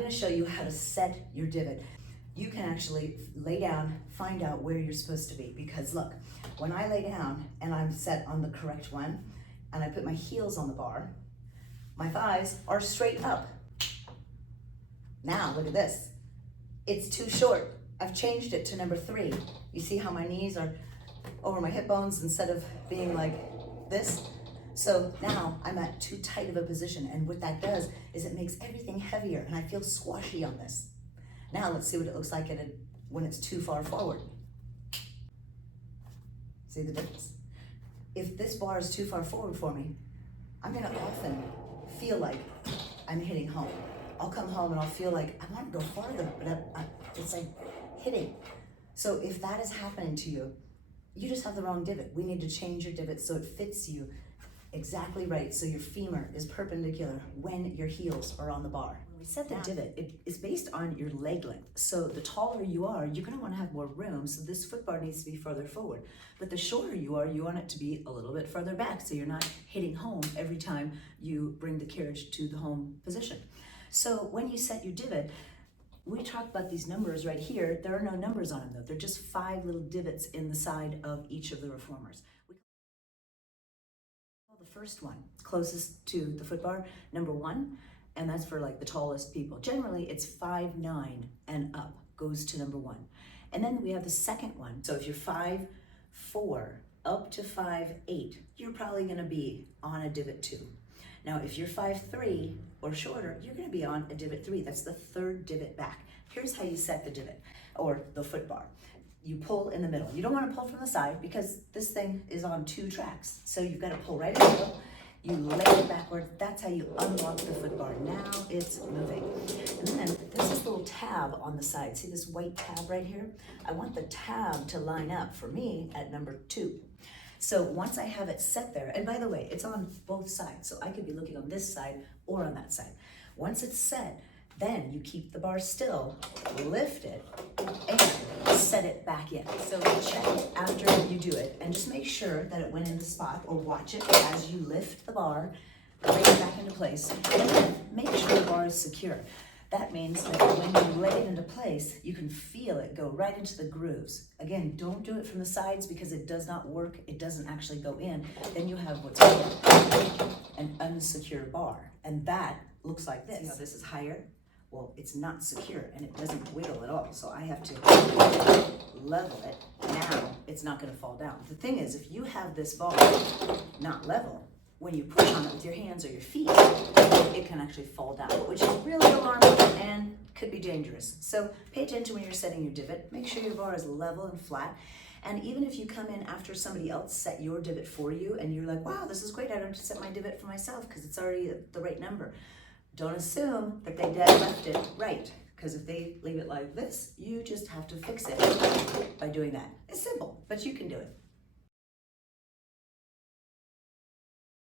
going to show you how to set your divot. You can actually lay down, find out where you're supposed to be, because look, when I lay down and I'm set on the correct one, and I put my heels on the bar, my thighs are straight up. Now look at this. It's too short. I've changed it to number 3. You see how my knees are over my hip bones instead of being like this? So now I'm at too tight of a position, and what that does is it makes everything heavier, and I feel squashy on this. Now let's see what it looks like when it's too far forward. See the difference? If this bar is too far forward for me, I'm gonna often feel like I'm hitting home. I'll come home and I'll feel like I want to go farther, but it's like hitting. So if that is happening to you, you just have the wrong divot. We need to change your divot so it fits you exactly right, so your femur is perpendicular when your heels are on the bar. When we set the divot, it is based on your leg length. So the taller you are, you're going to want to have more room, so this foot bar needs to be further forward. But the shorter you are, you want it to be a little bit further back, so you're not hitting home every time you bring the carriage to the home position. So when you set your divot, we talked about these numbers right here. There are no numbers on them though. They're just 5 little divots in the side of each of the reformers. The first one, closest to the foot bar, number 1, and that's for like the tallest people. Generally, it's 5'9" and up goes to number 1. And then we have the second one. So if you're 5'4" up to 5'8", you're probably gonna be on a divot 2. Now, if you're 5'3" or shorter, you're gonna be on a divot 3. That's the third divot back. Here's how you set the divot, or the foot bar. You pull in the middle. You don't want to pull from the side because this thing is on 2 tracks. So you've got to pull right in the middle. You lay it backwards. That's how you unlock the foot bar. Now it's moving. And then there's this little tab on the side. See this white tab right here? I want the tab to line up for me at number 2. So once I have it set there, and by the way, it's on both sides. So I could be looking on this side or on that side. Once it's set, then you keep the bar still, lift it, and set it back in. So check it after you do it, and just make sure that it went in the spot, or watch it as you lift the bar, lay it back into place, and then make sure the bar is secure. That means that when you lay it into place, you can feel it go right into the grooves. Again, don't do it from the sides because it does not work. It doesn't actually go in. Then you have what's called an unsecure bar, and that looks like this. See how this is higher? Well, it's not secure and it doesn't wiggle at all. So I have to level it. Now it's not going to fall down. The thing is, if you have this bar not level, when you push on it with your hands or your feet, it can actually fall down, which is really alarming and could be dangerous. So pay attention when you're setting your divot. Make sure your bar is level and flat. And even if you come in after somebody else set your divot for you and you're like, wow, this is great, I don't have to set my divot for myself because it's already the right number. Don't assume that they dead left it right, because if they leave it like this, you just have to fix it by doing that. It's simple, but you can do it.